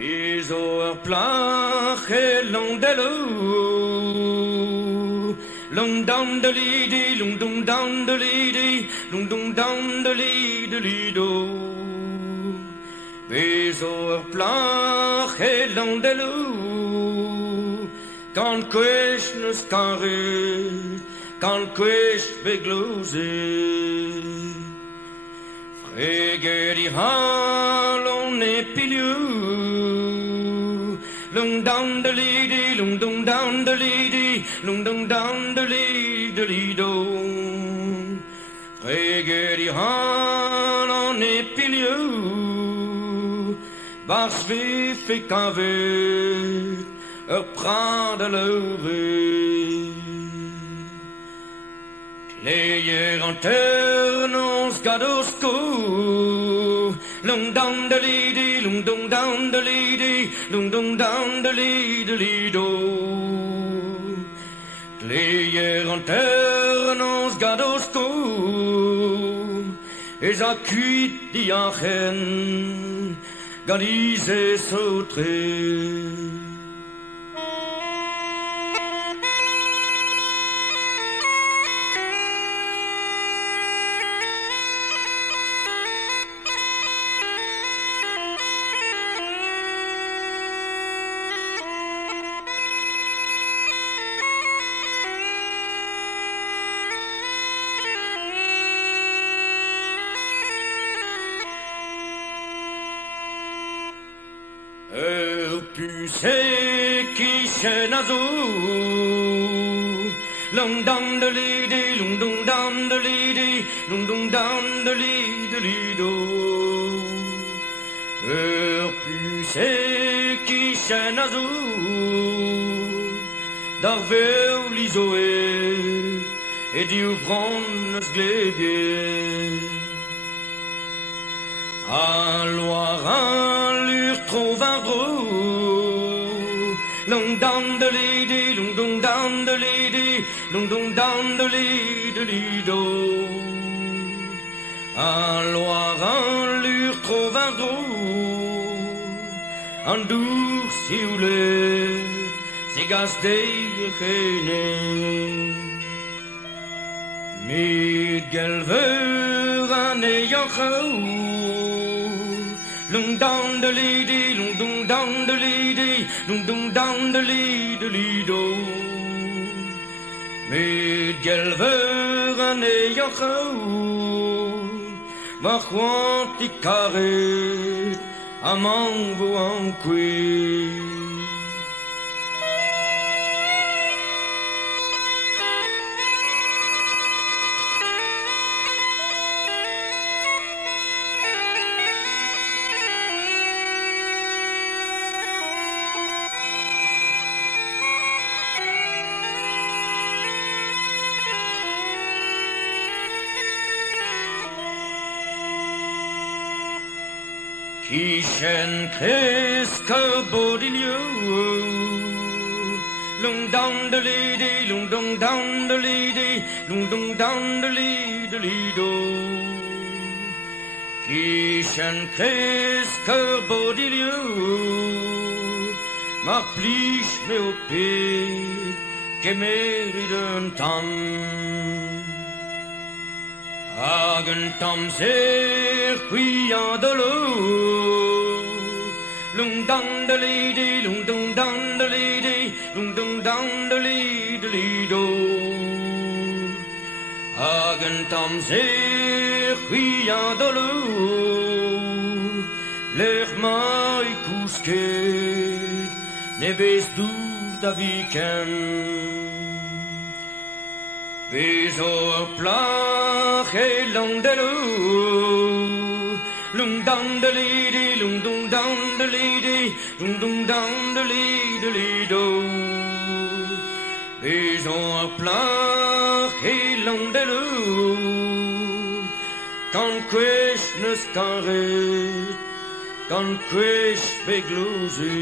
Is o'r plach e londelo, long down the lady, long down the lady, long down the lady do. Is o'r plach e londelo, kan kwesh nus karet, kan kwesh beglose. Frege die halon e pilieu. Lung down the lady, lung down the lady, lung down the lady do. Frege die halon e pilieu. Bars vi fick av prade løve. Klejer en törnons gadosko. Lung down the lady, lung down the lady, lung down the lady do. Klejer en törnons gadosko. Is a kuit die achen, gadise sotre. Puce qui chaîne à long down the lady, long down the lady, long down the lady do. Puce qui chaîne à d'arveu l'isoé et du vrannes glébier. À Loire, lui trouve un gros. Long down the lady, long down the lady, long down the lady do. À Loire, lui trouve un gros. Un doux sioulet, c'est gasté gêné. Mit gelveur an eochou. Lung down the lady, lung down the lady, lung down the lady do. Mit gelveur an eochou. Machwant I karet, amang vo an kwe. Kishen kreske bodilio. Lung down the lady, lung down the lady, lung down the lady do. Kishen kreske bodilio. Mar plich me au pied, que mérite un temps. Hagen tom circuit de l'eau. Lung down the lady, lung down the lady, lung down the lady do. Hagen tom circuit de l'eau. L'air mai cousquet, nebes du da weekend. Beso plach e long de lung down the lady, lung down the lady, lung down the lady do. Beso plach e long de kan kwesh nus karet, kan kwesh beglose.